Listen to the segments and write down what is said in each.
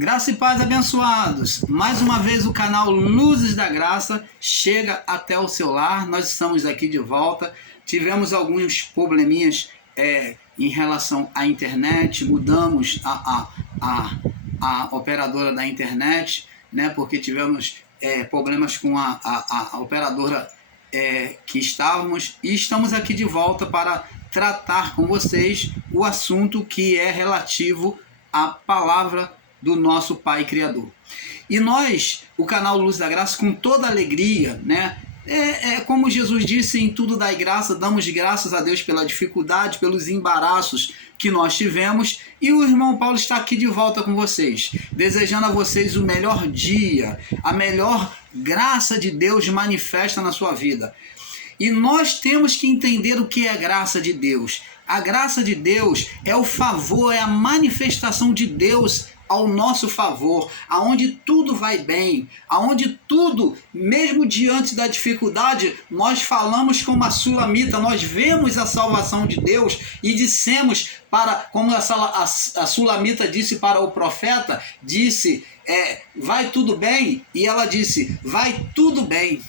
Graça e paz, abençoados. Mais uma vez o canal Luzes da Graça chega até o seu lar. Nós estamos aqui de volta. Tivemos alguns probleminhas em relação à internet. Mudamos a operadora da internet, né? Porque tivemos problemas com a operadora que estávamos. E estamos aqui de volta para tratar com vocês o assunto que é relativo à palavra do nosso Pai Criador. E nós, o canal Luz da Graça, com toda alegria, né? Como Jesus disse, em tudo dai graça, damos graças a Deus pela dificuldade, pelos embaraços que nós tivemos, e o irmão Paulo está aqui de volta com vocês, desejando a vocês o melhor dia, a melhor graça de Deus manifesta na sua vida. E nós temos que entender o que é a graça de Deus. A graça de Deus é o favor, é a manifestação de Deus ao nosso favor, aonde tudo vai bem, aonde tudo, mesmo diante da dificuldade, nós falamos como a Sulamita, nós vemos a salvação de Deus e dissemos, como a Sulamita disse para o profeta, disse, vai tudo bem, e ela disse, vai tudo bem.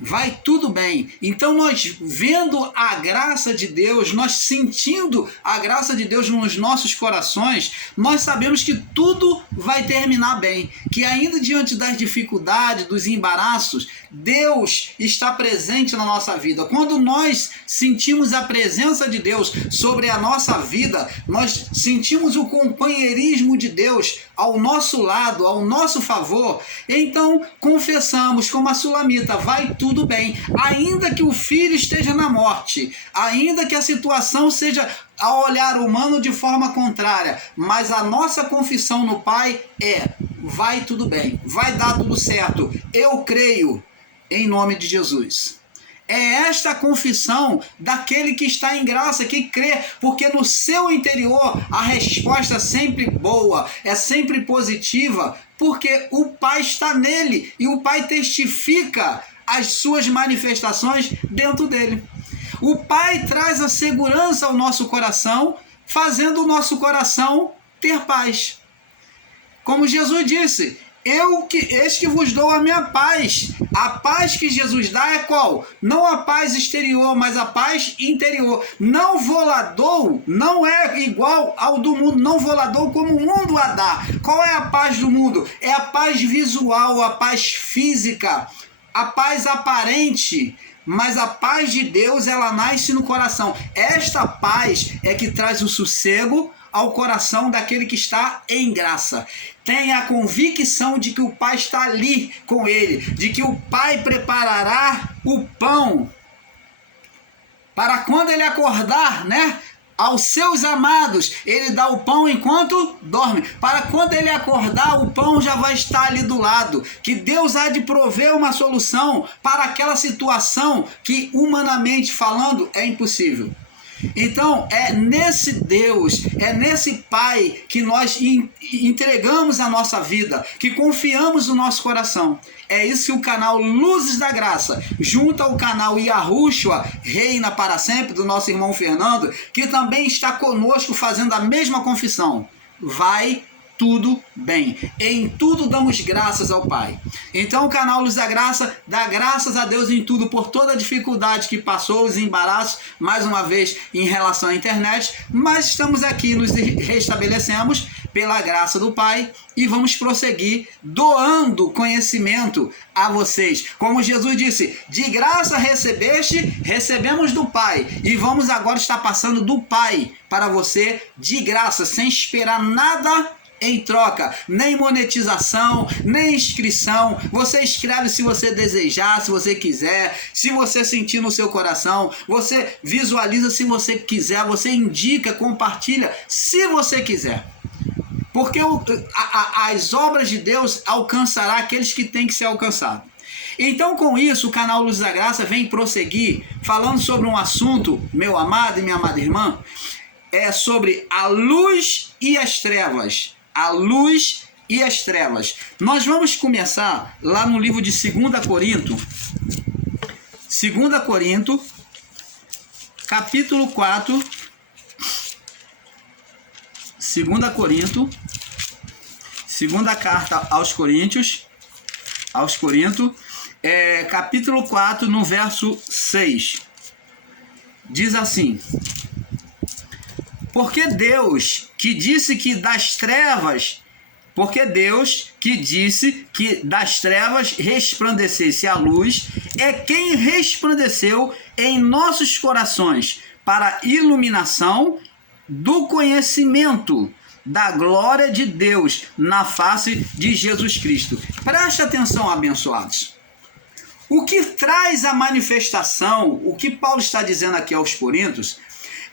Vai tudo bem. Então nós vendo a graça de Deus, nós sentindo a graça de Deus nos nossos corações, nós sabemos que tudo vai terminar bem. Que ainda diante das dificuldades, dos embaraços, Deus está presente na nossa vida. Quando nós sentimos a presença de Deus sobre a nossa vida, nós sentimos o companheirismo de Deus ao nosso lado, ao nosso favor, então confessamos como a Sulamita, vai tudo bem, ainda que o filho esteja na morte, ainda que a situação seja ao olhar humano de forma contrária, mas a nossa confissão no Pai vai tudo bem, vai dar tudo certo, eu creio em nome de Jesus. É esta a confissão daquele que está em graça, que crê, porque no seu interior a resposta é sempre boa, é sempre positiva, porque o Pai está nele e o Pai testifica as suas manifestações dentro dele. O Pai traz a segurança ao nosso coração, fazendo o nosso coração ter paz. Como Jesus disse, eis que vos dou a minha paz. A paz que Jesus dá é qual? Não a paz exterior, mas a paz interior. Não vou lá dou, não é igual ao do mundo. Não vou lá dou como o mundo a dá. Qual é a paz do mundo? É a paz visual, a paz física, a paz aparente. Mas a paz de Deus, ela nasce no coração. Esta paz é que traz o sossego ao coração daquele que está em graça. Tem a convicção de que o Pai está ali com ele, de que o Pai preparará o pão para quando ele acordar, né? Aos seus amados, ele dá o pão enquanto dorme. Para quando ele acordar, o pão já vai estar ali do lado. Que Deus há de prover uma solução para aquela situação que, humanamente falando, é impossível. Então, é nesse Deus, é nesse Pai que nós entregamos a nossa vida, que confiamos no nosso coração. É isso que o canal Luzes da Graça, junto ao canal Yahushua Reina para Sempre, do nosso irmão Fernando, que também está conosco fazendo a mesma confissão. Vai tudo bem. Em tudo damos graças ao Pai. Então o canal Luz da Graça dá graças a Deus em tudo, por toda a dificuldade que passou, os embaraços, mais uma vez em relação à internet, mas estamos aqui, nos restabelecemos pela graça do Pai e vamos prosseguir doando conhecimento a vocês. Como Jesus disse, de graça recebeste, recebemos do Pai, e vamos agora estar passando do Pai para você de graça, sem esperar nada em troca, nem monetização, nem inscrição. Você escreve se você desejar, se você quiser, se você sentir no seu coração, você visualiza se você quiser, você indica, compartilha se você quiser. Porque as obras de Deus alcançará aqueles que têm que ser alcançados. Então, com isso, o canal Luz da Graça vem prosseguir falando sobre um assunto, meu amado e minha amada irmã, é sobre a luz e as trevas. A luz e as trevas. Nós vamos começar lá no livro de 2 Corinto. 2 Corinto, capítulo 4. 2 Corinto, Segunda carta aos Coríntios, capítulo 4, no verso 6. Diz assim: Porque Deus que disse que das trevas resplandecesse a luz, é quem resplandeceu em nossos corações para a iluminação do conhecimento da glória de Deus na face de Jesus Cristo. Preste atenção, abençoados. O que traz a manifestação, o que Paulo está dizendo aqui aos Coríntios,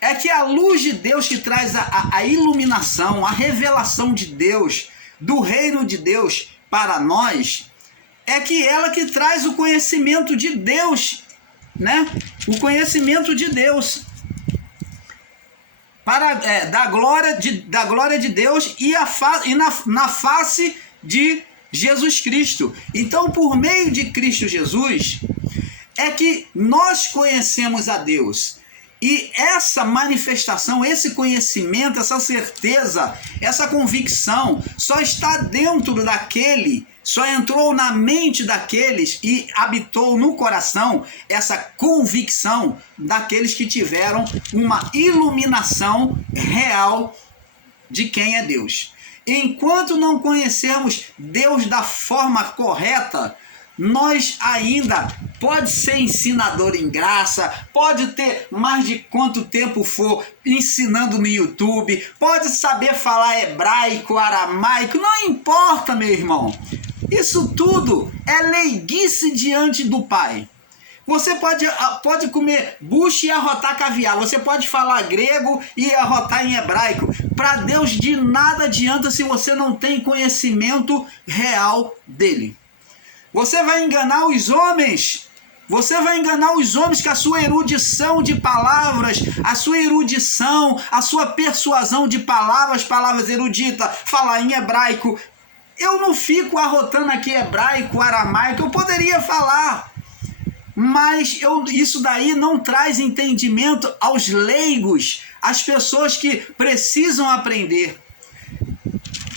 é que a luz de Deus que traz a iluminação, a revelação de Deus, do reino de Deus para nós, é que ela que traz o conhecimento de Deus, né? O conhecimento de Deus. Da glória de Deus na face de Jesus Cristo. Então, por meio de Cristo Jesus, é que nós conhecemos a Deus. E essa manifestação, esse conhecimento, essa certeza, essa convicção, só está dentro daquele, só entrou na mente daqueles e habitou no coração essa convicção daqueles que tiveram uma iluminação real de quem é Deus. Enquanto não conhecermos Deus da forma correta, nós ainda pode ser ensinador em graça, pode ter mais de quanto tempo for ensinando no YouTube, pode saber falar hebraico, aramaico, não importa, meu irmão. Isso tudo é leiguice diante do Pai. Você pode comer bucho e arrotar caviar, você pode falar grego e arrotar em hebraico. Para Deus de nada adianta se você não tem conhecimento real dele. Você vai enganar os homens. Você vai enganar os homens com a sua erudição de palavras, a sua erudição, a sua persuasão de palavras eruditas, falar em hebraico. Eu não fico arrotando aqui hebraico, aramaico, eu poderia falar, mas isso daí não traz entendimento aos leigos, às pessoas que precisam aprender.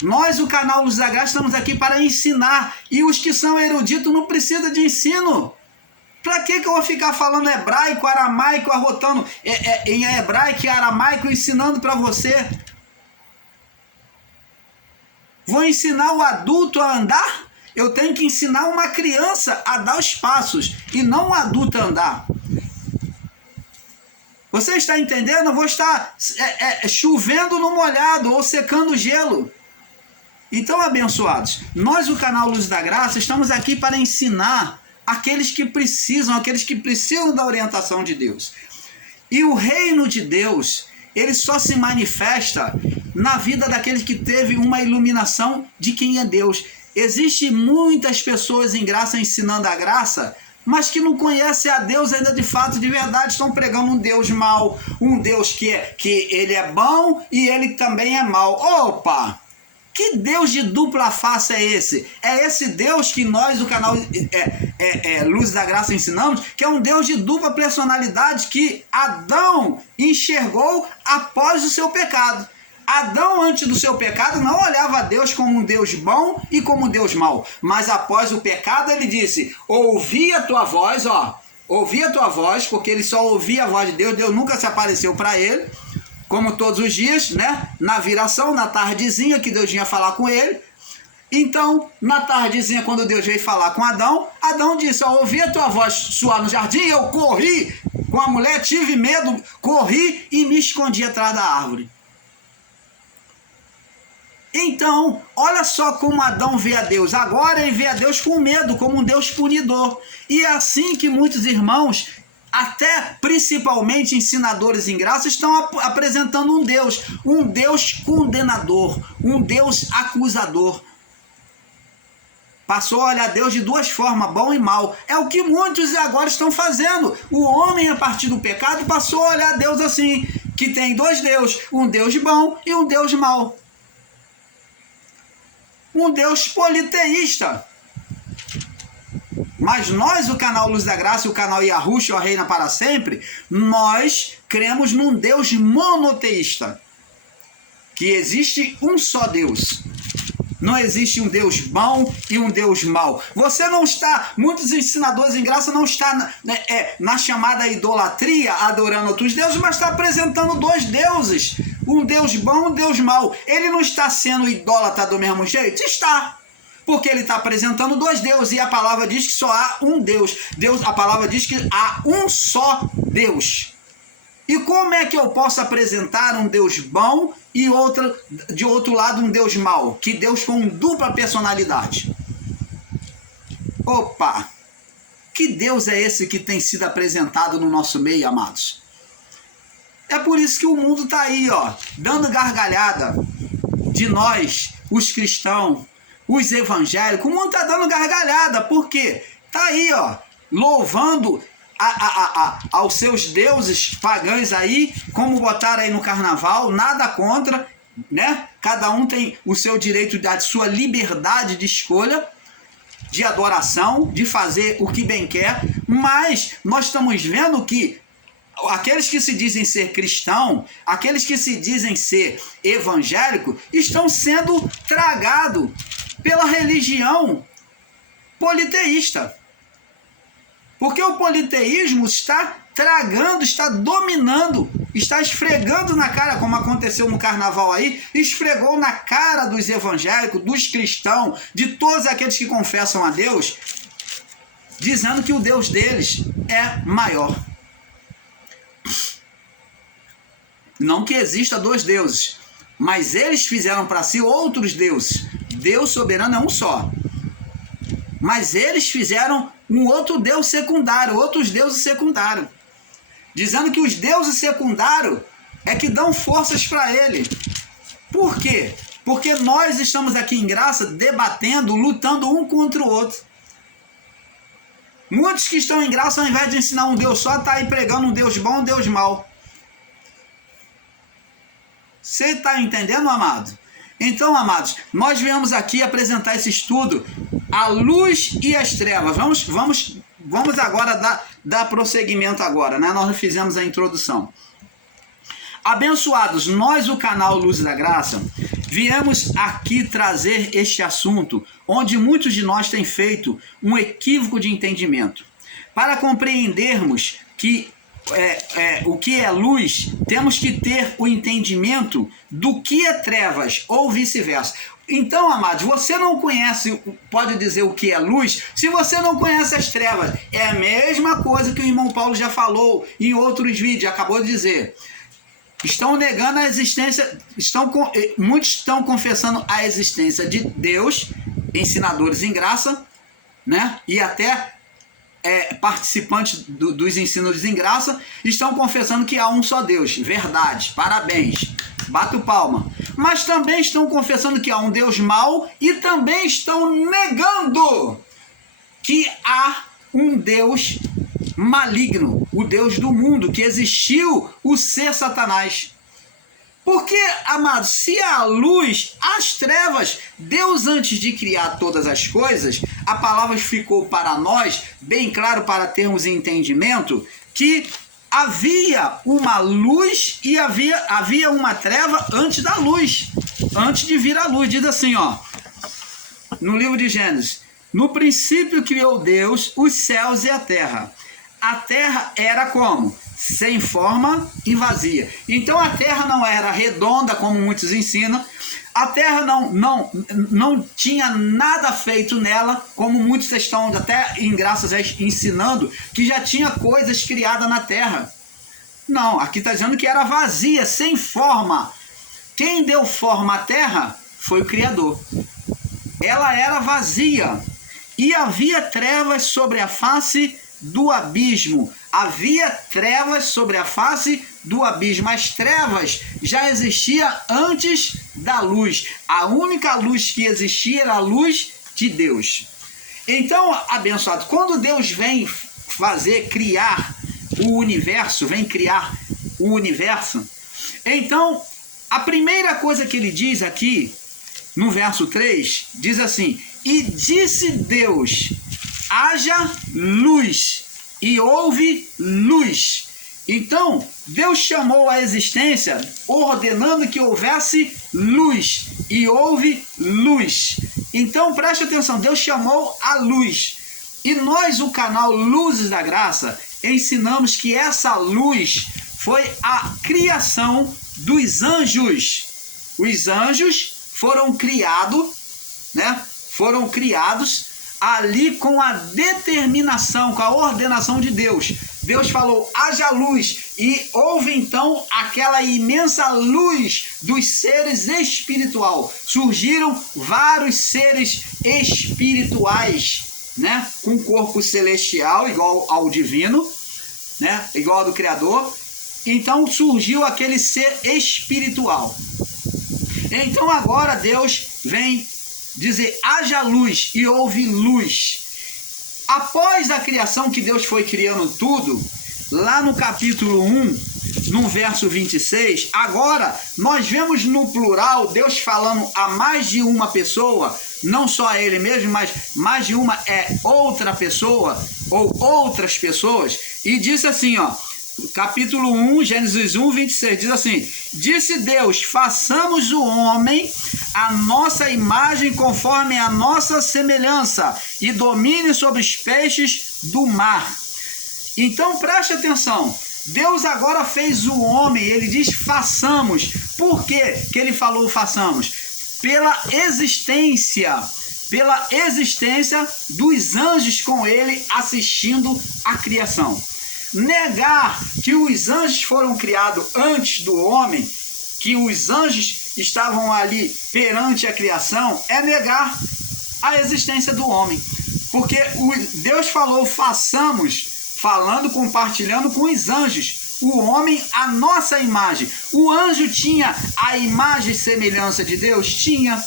Nós, o canal Luz da Graça, estamos aqui para ensinar. E os que são eruditos não precisam de ensino. Para que eu vou ficar falando hebraico, aramaico, arrotando em hebraico e aramaico, ensinando para você? Vou ensinar o adulto a andar? Eu tenho que ensinar uma criança a dar os passos e não um adulto a andar. Você está entendendo? Eu vou estar chovendo no molhado ou secando gelo. Então, abençoados, nós, o canal Luz da Graça, estamos aqui para ensinar aqueles que precisam da orientação de Deus. E o reino de Deus, ele só se manifesta na vida daqueles que teve uma iluminação de quem é Deus. Existem muitas pessoas em graça ensinando a graça, mas que não conhecem a Deus ainda de fato, de verdade, estão pregando um Deus mau, um Deus que ele é bom e ele também é mau. Opa! Que Deus de dupla face é esse? É esse Deus que nós, o canal Luz da Graça, ensinamos, que é um Deus de dupla personalidade que Adão enxergou após o seu pecado. Adão, antes do seu pecado, não olhava a Deus como um Deus bom e como um Deus mau. Mas após o pecado, ele disse, ouvi a tua voz, ouvi a tua voz, porque ele só ouvia a voz de Deus, Deus nunca se apareceu para ele, como todos os dias, né? Na viração, na tardezinha, que Deus vinha falar com ele. Então, na tardezinha, quando Deus veio falar com Adão, Adão disse, ouvi a tua voz soar no jardim, eu corri com a mulher, tive medo, corri e me escondi atrás da árvore. Então, olha só como Adão vê a Deus. Agora ele vê a Deus com medo, como um Deus punidor. E é assim que muitos irmãos, até principalmente ensinadores em graça, estão apresentando um Deus condenador, um Deus acusador. Passou a olhar Deus de duas formas, bom e mal. É o que muitos agora estão fazendo. O homem, a partir do pecado, passou a olhar Deus assim, que tem dois deuses, um Deus bom e um Deus mau. Um Deus politeísta. Mas nós, o canal Luz da Graça e o canal Yahushua Reina para Sempre, nós cremos num Deus monoteísta. Que existe um só Deus. Não existe um Deus bom e um Deus mau. Você não está, muitos ensinadores em graça não estão na chamada idolatria, adorando outros deuses, mas está apresentando dois deuses. Um Deus bom e um Deus mau. Ele não está sendo idólatra do mesmo jeito? Está. Porque ele está apresentando dois deuses. E a palavra diz que só há um Deus. A palavra diz que há um só Deus. E como é que eu posso apresentar um Deus bom e de outro lado um Deus mau? Que Deus com dupla personalidade. Opa! Que Deus é esse que tem sido apresentado no nosso meio, amados? É por isso que o mundo está aí, ó, dando gargalhada de nós, os cristãos, os evangélicos. O mundo está dando gargalhada, por quê? Está aí, ó, louvando aos seus deuses pagãos aí, como botaram aí no carnaval, nada contra, né? Cada um tem o seu direito, a sua liberdade de escolha, de adoração, de fazer o que bem quer, mas nós estamos vendo que aqueles que se dizem ser cristão, aqueles que se dizem ser evangélico, estão sendo tragados pela religião politeísta. Porque o politeísmo está tragando, está dominando, está esfregando na cara, como aconteceu no carnaval aí, esfregou na cara dos evangélicos, dos cristãos, de todos aqueles que confessam a Deus, dizendo que o Deus deles é maior. Não que exista dois deuses, mas eles fizeram para si outros deuses. Deus soberano é um só. Mas eles fizeram um outro Deus secundário, outros deuses secundários. Dizendo que os deuses secundários é que dão forças para ele. Por quê? Porque nós estamos aqui em graça debatendo, lutando um contra o outro. Muitos que estão em graça, ao invés de ensinar um Deus só, está aí pregando um Deus bom, um Deus mau. Você está entendendo, amado? Então, amados, nós viemos aqui apresentar esse estudo, a luz e as trevas. Vamos agora dar prosseguimento agora, né? Nós fizemos a introdução. Abençoados, nós, o canal Luz da Graça, viemos aqui trazer este assunto, onde muitos de nós têm feito um equívoco de entendimento. Para compreendermos que o que é luz, temos que ter o entendimento do que é trevas, ou vice-versa. Então, amados, você não conhece, pode dizer o que é luz, se você não conhece as trevas. É a mesma coisa que o irmão Paulo já falou em outros vídeos, acabou de dizer. Estão negando a existência, muitos estão confessando a existência de Deus, ensinadores em graça, né? E até participantes dos ensinos em graça, estão confessando que há um só Deus. Verdade, parabéns, bato palma. Mas também estão confessando que há um Deus mau e também estão negando que há um Deus maligno, o Deus do mundo, que existiu o ser Satanás. Porque, amados, se há luz, as trevas, Deus antes de criar todas as coisas, a palavra ficou para nós, bem claro para termos entendimento, que havia uma luz e havia uma treva antes da luz, antes de vir a luz. Diz assim, ó, no livro de Gênesis: no princípio criou Deus os céus e a terra. A terra era como? Sem forma e vazia. Então a terra não era redonda, como muitos ensinam. A terra não tinha nada feito nela, como muitos estão até em graças ensinando, que já tinha coisas criadas na terra. Não, aqui está dizendo que era vazia, sem forma. Quem deu forma à terra foi o Criador. Ela era vazia. E havia trevas sobre a face do abismo. Havia trevas sobre a face do abismo. As trevas já existiam antes da luz. A única luz que existia era a luz de Deus. Então, abençoado, quando Deus vem criar o universo, então, a primeira coisa que ele diz aqui, no verso 3, diz assim: e disse Deus, haja luz, e houve luz. Então, Deus chamou a existência ordenando que houvesse luz, e houve luz. Então, preste atenção, Deus chamou a luz. E nós, o canal Luzes da Graça, ensinamos que essa luz foi a criação dos anjos. Os anjos foram criados, né? Foram criados ali com a determinação, com a ordenação de Deus. Deus falou, haja luz, e houve então aquela imensa luz dos seres espirituais. Surgiram vários seres espirituais, né? Com corpo celestial, igual ao divino, né? Igual ao do Criador. Então surgiu aquele ser espiritual. Então agora Deus vem dizer, haja luz, e houve luz. Após a criação, que Deus foi criando tudo, lá no capítulo 1, no verso 26, agora nós vemos no plural Deus falando a mais de uma pessoa, não só a ele mesmo, mas mais de uma é outra pessoa, ou outras pessoas, e disse assim, ó, capítulo 1, Gênesis 1, 26, diz assim, disse Deus, façamos o homem a nossa imagem conforme a nossa semelhança, e domine sobre os peixes do mar. Então preste atenção, Deus agora fez o homem, ele diz façamos. Por que ele falou façamos? Pela existência dos anjos com ele assistindo a criação. Negar que os anjos foram criados antes do homem, que os anjos estavam ali perante a criação, é negar a existência do homem. Porque Deus falou, façamos, falando, compartilhando com os anjos. O homem, a nossa imagem. O anjo tinha a imagem e semelhança de Deus? Tinha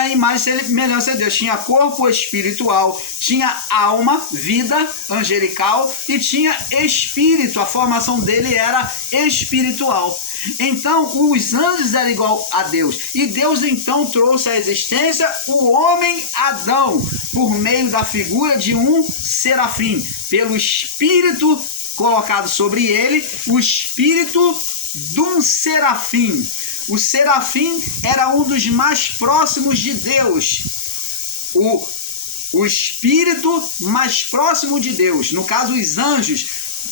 a imagem e semelhança de Deus, tinha corpo espiritual, tinha alma, vida angelical e tinha espírito, a formação dele era espiritual. Então os anjos eram igual a Deus, e Deus então trouxe à existência o homem Adão, por meio da figura de um serafim, pelo espírito colocado sobre ele, o espírito de um serafim. O serafim era um dos mais próximos de Deus. O espírito mais próximo de Deus. No caso, os anjos,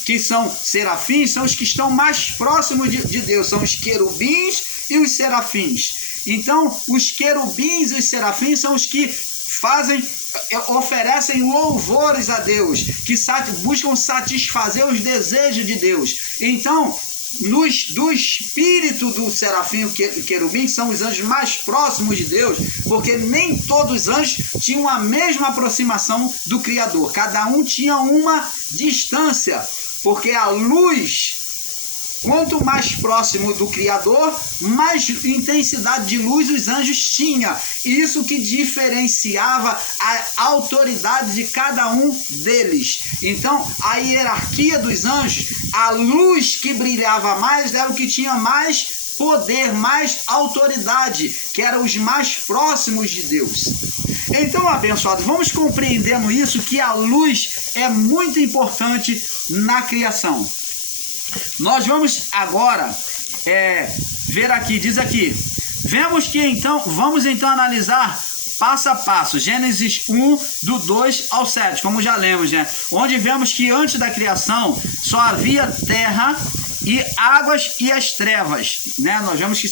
que são serafins, são os que estão mais próximos de Deus. São os querubins e os serafins. Então, os querubins e os serafins são os que oferecem louvores a Deus, que buscam satisfazer os desejos de Deus. Então, do espírito do serafim e querubim, que são os anjos mais próximos de Deus, porque nem todos os anjos tinham a mesma aproximação do Criador, cada um tinha uma distância, porque a luz, quanto mais próximo do Criador, mais intensidade de luz os anjos tinham. Isso que diferenciava a autoridade de cada um deles. Então, a hierarquia dos anjos, a luz que brilhava mais era o que tinha mais poder, mais autoridade, que eram os mais próximos de Deus. Então, abençoados, vamos compreendendo isso, que a luz é muito importante na criação. Nós vamos agora ver aqui, diz aqui, vamos então analisar passo a passo, Gênesis 1, do 2 ao 7, como já lemos, né? Onde vemos que antes da criação só havia terra e águas e as trevas, né? Nós vemos que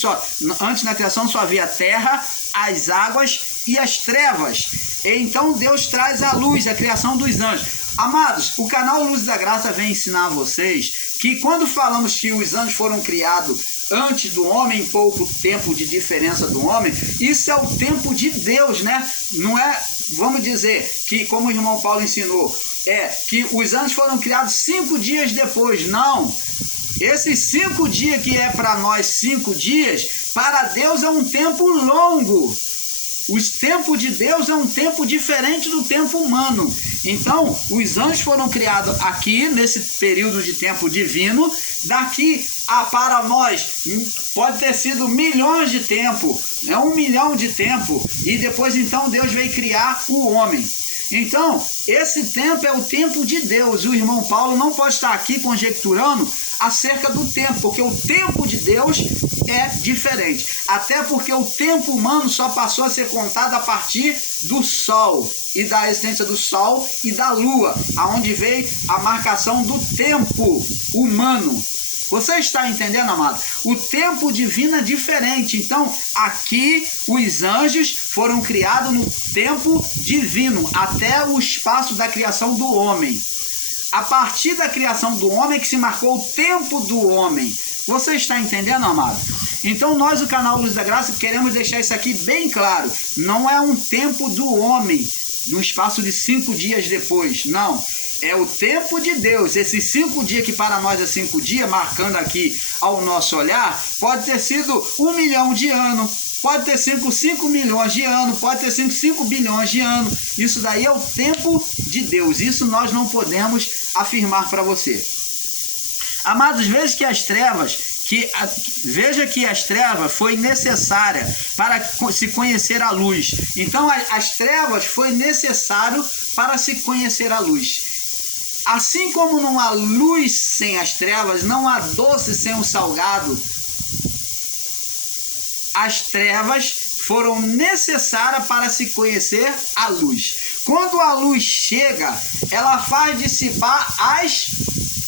antes da criação só havia terra, as águas e as trevas. Então Deus traz a luz, a criação dos anjos. Amados, o canal Luz da Graça vem ensinar a vocês que quando falamos que os anjos foram criados antes do homem, em pouco tempo de diferença do homem, isso é o tempo de Deus, né? Não é, vamos dizer, que como o irmão Paulo ensinou, que os anjos foram criados 5 dias depois. Não. Esses 5 dias que é para nós 5 dias, para Deus é um tempo longo. O tempo de Deus é um tempo diferente do tempo humano. Então, os anjos foram criados aqui, nesse período de tempo divino. Daqui para nós, pode ter sido milhões de tempo, 1 milhão de tempo. E depois, então, Deus veio criar o homem. Então, esse tempo é o tempo de Deus. O irmão Paulo não pode estar aqui conjecturando acerca do tempo, porque o tempo de Deus é diferente. Até porque o tempo humano só passou a ser contado a partir do Sol e da existência do Sol e da Lua, aonde veio a marcação do tempo humano. Você está entendendo, amado? O tempo divino é diferente. Então, aqui os anjos foram criados no tempo divino, até o espaço da criação do homem. A partir da criação do homem que se marcou o tempo do homem. Você está entendendo, amado? Então, nós, o canal Luz da Graça, queremos deixar isso aqui bem claro. Não é um tempo do homem, no espaço de 5 dias depois. Não. É o tempo de Deus. Esses 5 dias que para nós é 5 dias, marcando aqui ao nosso olhar, pode ter sido 1 milhão de anos, pode ter sido 5 milhões de anos, pode ter sido 5 bilhões de anos. Isso daí é o tempo de Deus. Isso nós não podemos afirmar para você. Amados, veja que as trevas foi necessária para se conhecer a luz. Então, as trevas foi necessário para se conhecer a luz. Assim como não há luz sem as trevas, não há doce sem o salgado, as trevas foram necessárias para se conhecer a luz. Quando a luz chega, ela faz dissipar as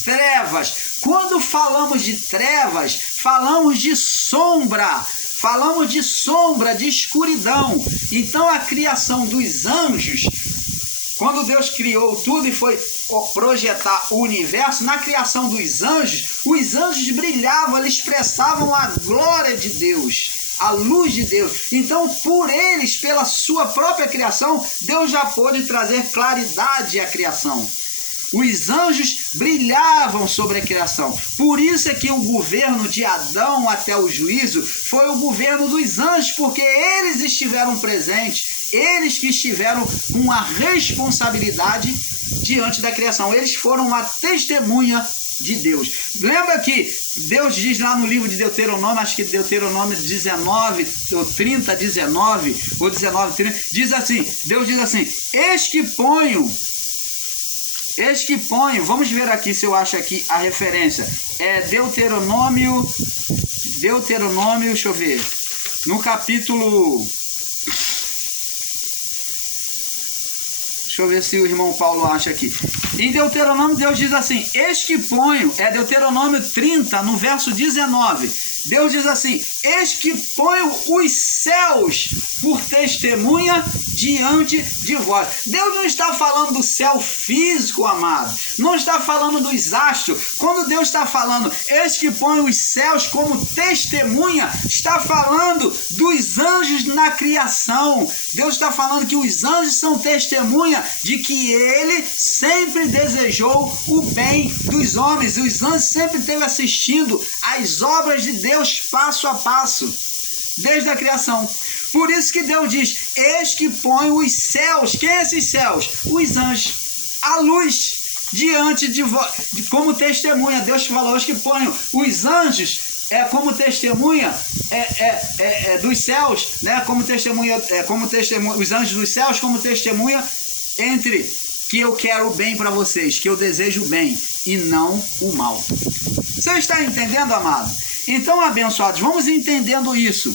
trevas. Quando falamos de trevas, falamos de sombra. Falamos de sombra, de escuridão. Então a criação dos anjos, quando Deus criou tudo e foi projetar o universo, na criação dos anjos, os anjos brilhavam, eles expressavam a glória de Deus, a luz de Deus. Então, por eles, pela sua própria criação, Deus já pôde trazer claridade à criação. Os anjos brilhavam sobre a criação. Por isso é que o governo de Adão até o juízo foi o governo dos anjos, porque eles estiveram presentes, eles que estiveram com a responsabilidade diante da criação. Eles foram a testemunha de Deus. Lembra que Deus diz lá no livro de Deuteronômio, acho que Deuteronômio 19, ou 30, 19, ou 19, 30, diz assim, Deus diz assim, eis que ponho, vamos ver aqui se eu acho aqui a referência, é Deuteronômio, deixa eu ver, no capítulo, deixa eu ver se o irmão Paulo acha aqui, em Deuteronômio Deus diz assim, eis que ponho, é Deuteronômio 30, no verso 19, Deus diz assim, eis que ponho os céus por testemunha diante de vós. Deus não está falando do céu físico, amado. Não está falando dos astros. Quando Deus está falando, eis que põe os céus como testemunha, está falando dos anjos na criação. Deus está falando que os anjos são testemunha de que Ele sempre desejou o bem dos homens. E os anjos sempre esteve assistindo às obras de Deus passo a passo, desde a criação. Por isso que Deus diz, eis que põe os céus. Quem é esses céus? Os anjos. A luz diante de vós, como testemunha. Deus falou, eis que põe os anjos como testemunha dos céus, né? Como testemunha, os anjos dos céus como testemunha entre que eu quero o bem para vocês, que eu desejo o bem e não o mal. Você está entendendo, amado? Então, abençoados, vamos entendendo isso.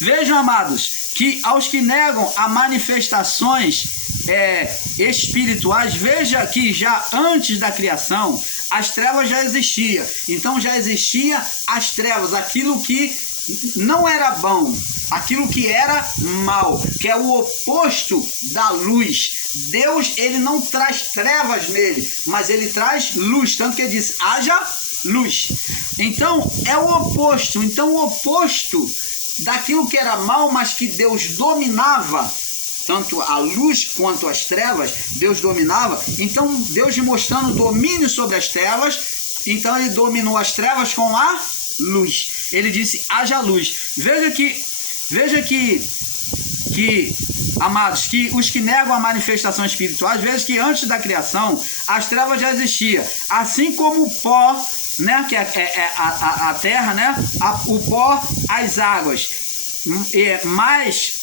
Vejam, amados, que aos que negam a manifestações espirituais, veja que já antes da criação, as trevas já existiam. Então já existia as trevas, aquilo que não era bom, aquilo que era mal, que é o oposto da luz. Deus, ele não traz trevas nele, mas ele traz luz, tanto que ele diz, haja luz. Então é o oposto. Então o oposto daquilo que era mal, mas que Deus dominava, tanto a luz quanto as trevas, Deus dominava. Então Deus mostrando domínio sobre as trevas, então ele dominou as trevas com a luz. Ele disse, haja luz. Veja que amados, que os que negam a manifestação espiritual, veja que antes da criação, as trevas já existiam. Assim como o pó, né, que é a terra, né, o pó, as águas, mais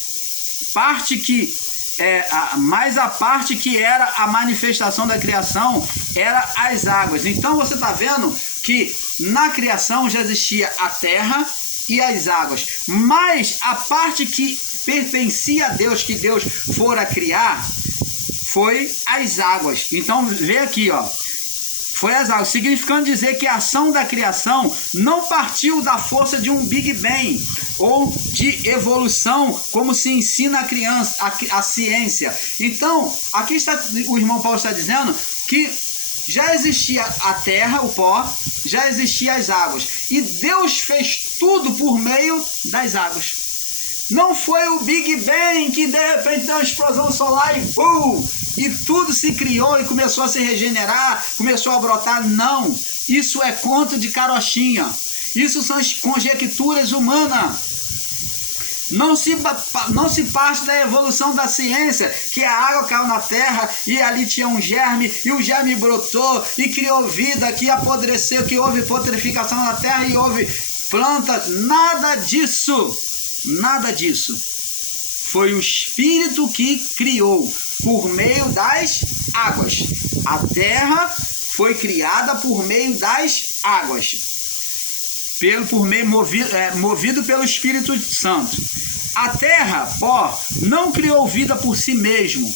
a parte que era a manifestação da criação era as águas. Então você está vendo que na criação já existia a terra e as águas, mas a parte que pertencia a Deus, que Deus fora criar, foi as águas. Então vê aqui, ó, foi as águas, significando dizer que a ação da criação não partiu da força de um Big Bang ou de evolução, como se ensina a criança, a ciência. Então, aqui está, o irmão Paulo está dizendo que já existia a terra, o pó, já existiam as águas, e Deus fez tudo por meio das águas. Não foi o Big Bang que de repente deu uma explosão solar e tudo se criou e começou a se regenerar, começou a brotar. Não, isso é conto de carochinha. Isso são as conjecturas humanas. Não se parte da evolução da ciência, que a água caiu na terra e ali tinha um germe, e o germe brotou e criou vida, que apodreceu, que houve putrefação na terra e houve plantas. Nada disso. Nada disso. Foi o Espírito que criou por meio das águas. A terra foi criada por meio das águas, movido pelo Espírito Santo. A terra, pó, não criou vida por si mesmo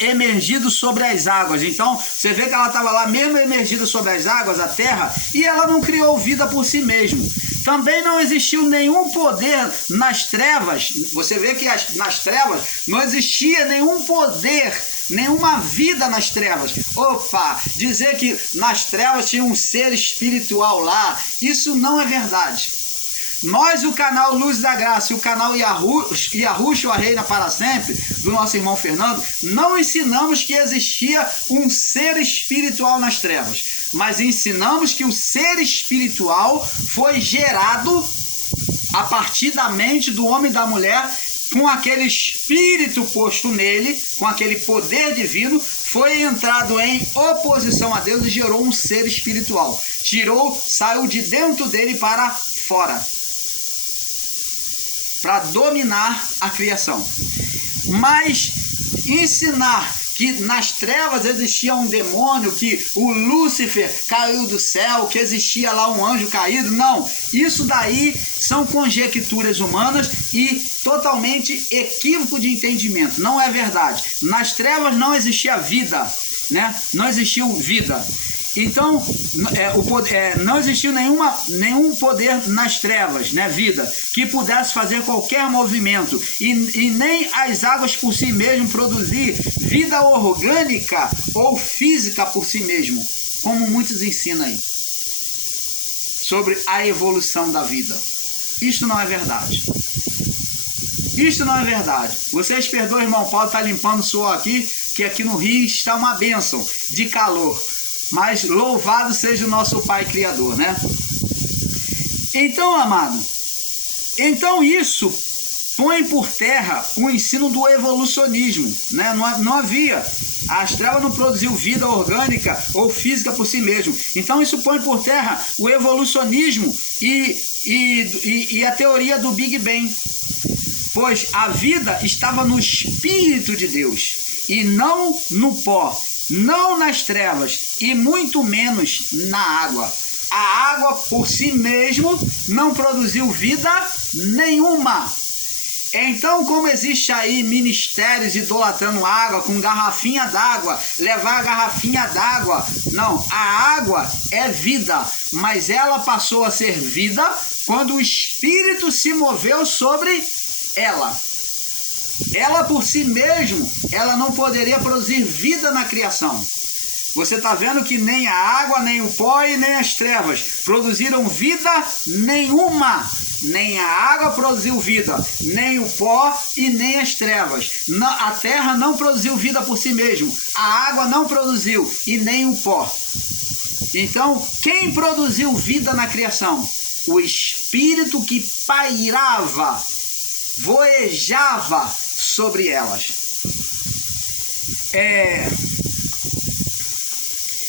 emergido sobre as águas. Então você vê que ela estava lá mesmo emergida sobre as águas, a terra, e ela não criou vida por si mesmo. Também não existiu nenhum poder nas trevas. Você vê que nas trevas não existia nenhum poder, nenhuma vida nas trevas. Opa, dizer que nas trevas tinha um ser espiritual lá, isso não é verdade. Nós, o canal Luz da Graça e o canal Yahushua Reina para Sempre, do nosso irmão Fernando, não ensinamos que existia um ser espiritual nas trevas, mas ensinamos que o ser espiritual foi gerado a partir da mente do homem e da mulher, com aquele espírito posto nele, com aquele poder divino, foi entrado em oposição a Deus e gerou um ser espiritual. Saiu de dentro dele para fora, para dominar a criação. Mas ensinar que nas trevas existia um demônio, que o Lúcifer caiu do céu, que existia lá um anjo caído, não. Isso daí são conjecturas humanas e totalmente equívoco de entendimento. Não é verdade. Nas trevas não existia vida, né? Não existiu vida. Então, não existiu nenhum poder nas trevas, né, vida, que pudesse fazer qualquer movimento, e nem as águas por si mesmo produzir vida orgânica ou física por si mesmo, como muitos ensinam aí, sobre a evolução da vida. Isto não é verdade. Isto não é verdade. Vocês perdoem, irmão Paulo está limpando o suor aqui, que aqui no Rio está uma bênção de calor. Mas louvado seja o nosso Pai Criador, né? Então, amado, isso põe por terra o ensino do evolucionismo, né? Não havia, as trevas não produziu vida orgânica ou física por si mesmo. Então isso põe por terra o evolucionismo e a teoria do Big Bang, pois a vida estava no Espírito de Deus e não no pó, não nas trevas e muito menos na água. A água por si mesmo não produziu vida nenhuma. Então, como existe aí ministérios idolatrando água, com garrafinha d'água, levar a garrafinha d'água, não, a água é vida, mas ela passou a ser vida quando o Espírito se moveu sobre ela. Ela por si mesmo, ela não poderia produzir vida na criação. Você está vendo que nem a água, nem o pó e nem as trevas produziram vida nenhuma. Nem a água produziu vida, nem o pó e nem as trevas. A terra não produziu vida por si mesmo. A água não produziu e nem o pó. Então, quem produziu vida na criação? O Espírito que pairava, voejava sobre elas.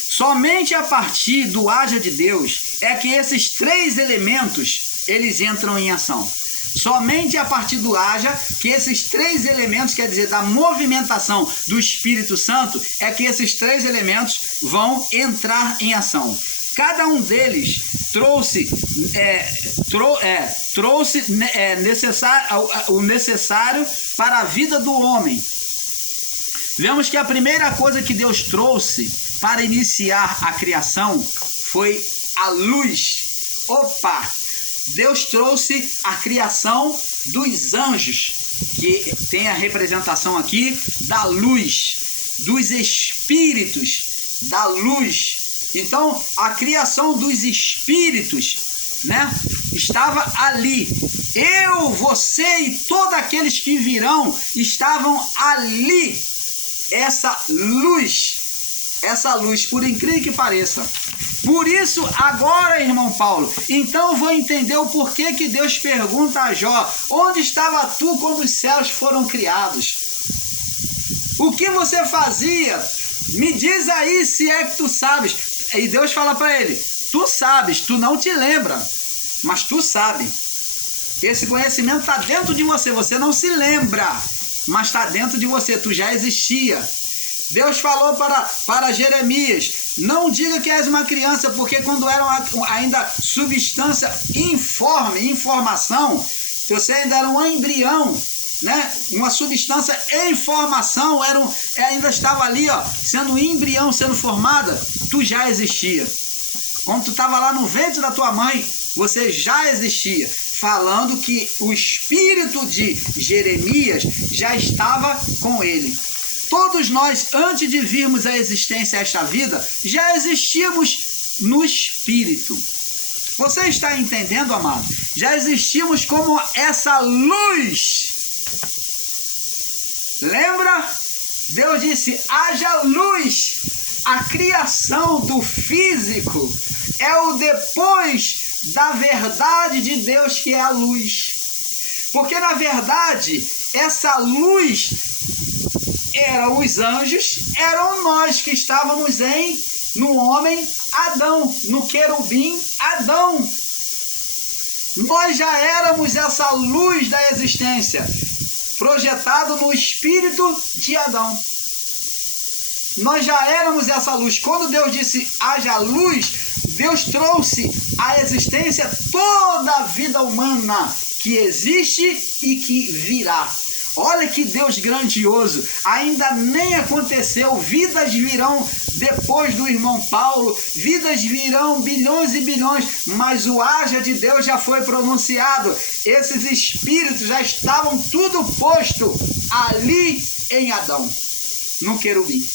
Somente a partir do haja de Deus é que esses três elementos eles entram em ação. Somente a partir do haja que esses três elementos, quer dizer, da movimentação do Espírito Santo, é que esses três elementos vão entrar em ação. Cada um deles trouxe o necessário para a vida do homem. Vemos que a primeira coisa que Deus trouxe para iniciar a criação foi a luz. Deus trouxe a criação dos anjos, que tem a representação aqui da luz, dos espíritos da luz. Então, a criação dos espíritos, né, estava ali. Eu, você e todos aqueles que virão estavam ali. Essa luz, por incrível que pareça. Por isso, agora, irmão Paulo, então eu vou entender o porquê que Deus pergunta a Jó: onde estava tu quando os céus foram criados? O que você fazia? Me diz aí se é que tu sabes. E Deus fala para ele: tu sabes, tu não te lembra, mas tu sabe. Esse conhecimento está dentro de você, você não se lembra, mas está dentro de você, tu já existia. Deus falou para Jeremias: não diga que és uma criança, porque quando era ainda substância informação, você ainda era um embrião, né? Uma substância em formação, ainda estava ali, sendo um embrião, sendo formada, tu já existia. Quando tu estava lá no ventre da tua mãe, você já existia. Falando que o espírito de Jeremias já estava com ele. Todos nós, antes de virmos à existência esta vida, já existíamos no espírito. Você está entendendo, amado? Já existimos como essa luz. Lembra? Deus disse: haja luz. A criação do físico é o depois da verdade de Deus, que é a luz. Porque na verdade essa luz eram os anjos, eram nós que estávamos no homem Adão, no querubim Adão. Nós já éramos essa luz da existência, projetado no espírito de Adão. Nós já éramos essa luz. Quando Deus disse haja luz, Deus trouxe à existência toda a vida humana que existe e que virá. Olha que Deus grandioso, ainda nem aconteceu, vidas virão depois do irmão Paulo, vidas virão bilhões e bilhões, mas o haja de Deus já foi pronunciado, esses espíritos já estavam tudo posto ali em Adão, no querubim.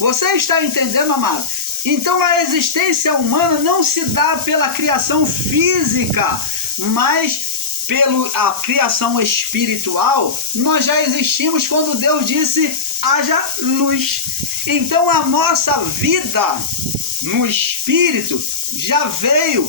Você está entendendo, amado? Então a existência humana não se dá pela criação física, mas pela criação espiritual. Nós já existimos quando Deus disse haja luz. Então a nossa vida no espírito já veio